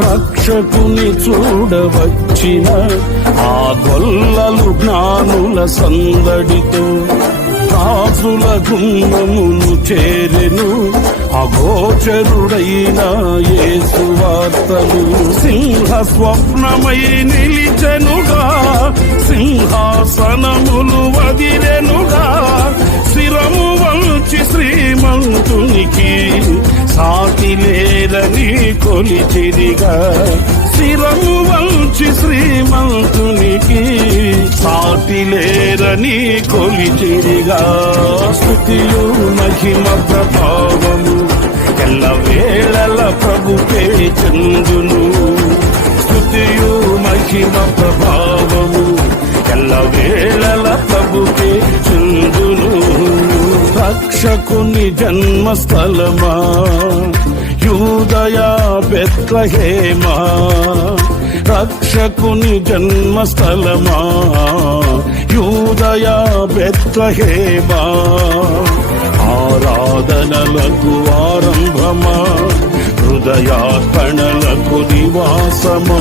రక్షకుని చూడవచ్చిన ఆ గొల్లలు జ్ఞానుల సందడితో రాజుల గుమ్మమును చేరెను అగోచరుడైన యేసు వార్తలు. సింహ స్వప్నమై నిలిచెనుగా, సింహాసనములు వదిలెనుగా, శిరము వంచి శ్రీమంతునికి సాటి లేరని కొలిచిరిగా. శిరము వంచి శ్రీమంతునికి సాటి లేరని కొలిచిరిగా. స్తుతియు మహిమ ప్రభావము ఎల్ల వేళల ప్రభుకే చెందును. స్తుతియు మహిమ ప్రభావము ఎల్ల వేళల ప్రభుకే చెందును. రక్షకుని జన్మస్థలమా యూదయ బెత్లెహేమా, రక్షకుని జన్మస్థలమా యూదయ బెత్లెహేమా. ఆరాధనలకు ఆరంభమా, హృదయార్పణలకు నివాసమా,